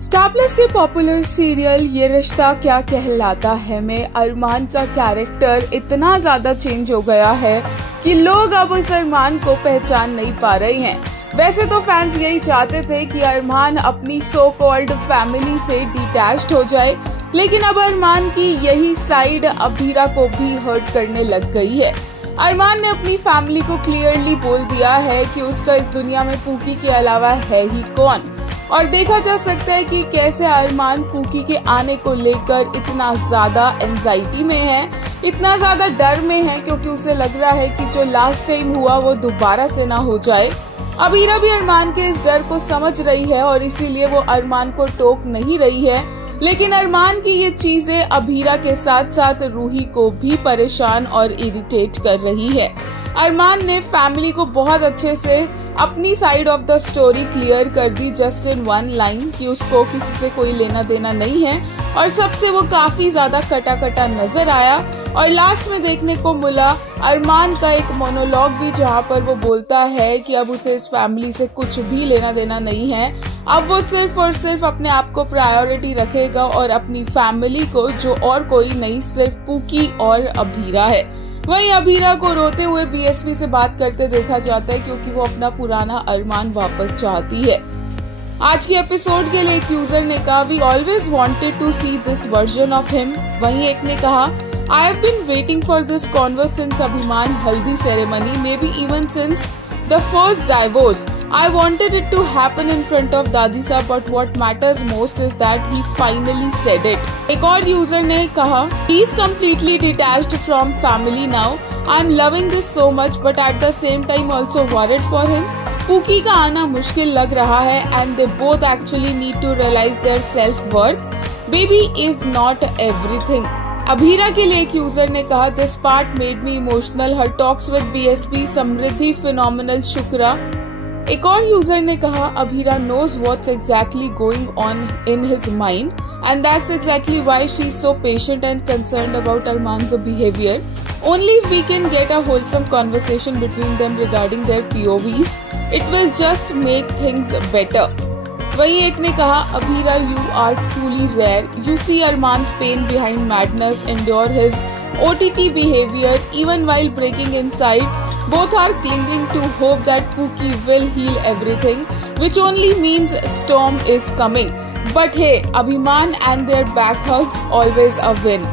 Star plus के popular serial ये रिश्ता क्या कहलाता है में अरमान का कैरेक्टर इतना ज्यादा चेंज हो गया है कि लोग अब उस अरमान को पहचान नहीं पा रहे हैं। वैसे तो फैंस यही चाहते थे कि अरमान अपनी सो कॉल्ड फैमिली से डिटैच्ड हो जाए, लेकिन अब अरमान की यही साइड अभीरा को भी हर्ट करने लग गई है। अरमान ने अपनी फैमिली को क्लियरली बोल दिया है कि उसका इस दुनिया में पूकी के अलावा है ही कौन, और देखा जा सकता है कि कैसे अरमान पूकी के आने को लेकर इतना ज्यादा एंजाइटी में है, इतना ज्यादा डर में है, क्योंकि उसे लग रहा है कि जो लास्ट टाइम हुआ वो दोबारा से ना हो जाए। अभीरा भी अरमान के इस डर को समझ रही है और इसीलिए वो अरमान को टोक नहीं रही है, लेकिन अरमान की ये चीजें अभीरा के साथ साथ रूही को भी परेशान और इरिटेट कर रही है। अरमान ने फैमिली को बहुत अच्छे से अपनी side of the story clear कर दी जस्ट इन वन लाइन कि उसको किसी से कोई लेना देना नहीं है, और सबसे वो काफी ज्यादा कटा कटा नजर आया। और लास्ट में देखने को मिला अरमान का एक मोनोलॉग भी, जहाँ पर वो बोलता है कि अब उसे इस फैमिली से कुछ भी लेना देना नहीं है, अब वो सिर्फ और सिर्फ अपने आप को प्रायोरिटी रखेगा और अपनी फैमिली को, जो और कोई नहीं सिर्फ पूकी और अभीरा है। वहीं अभीरा को रोते हुए बीएसपी से बात करते देखा जाता है, क्योंकि वो अपना पुराना अरमान वापस चाहती है। आज के एपिसोड के लिए एक यूजर ने कहा, we always wanted to see this version of him. वहीं एक ने कहा, I have been waiting for this converse since Abhimaan haldi ceremony, maybe even since the first divorce. I wanted it to happen in front of दादी साहब, but what matters most is that he finally said it. एक और user ने कहा, he is completely detached from family now. I'm loving this so much, but at the same time also worried for him. Pookie का आना मुश्किल लग रहा है and they both actually need to realize their self-worth. Baby is not everything. Abhira के लिए एक user ने कहा, this part made me emotional. Her talks with BSP, Samriddhi phenomenal, शुक्रा. एक और यूजर ने कहा, Abhira knows what's exactly going on in his mind and that's exactly why she's so patient and concerned about Arman's behavior. Only if we can get a wholesome conversation between them regarding their POVs, it will just make things better. वहीं एक ने कहा, Abhira you are truly rare. You see Arman's pain behind madness, endure his OTT behavior even while breaking inside. Both are clinging to hope that Pookie will heal everything, which only means storm is coming. But hey, Abhiman and their back hugs always a win.